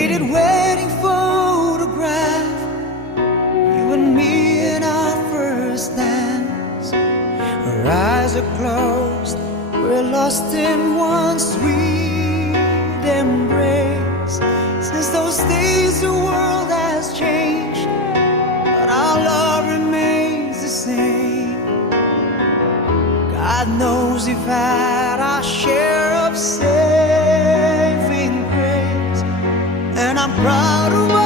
faded wedding photograph, you and me in our first dance. Our eyes are closed, we're lost in one sweet embrace. Since those days the world has changed, but our love remains the same. God knows we've had our share of saving grace, and I'm proud of my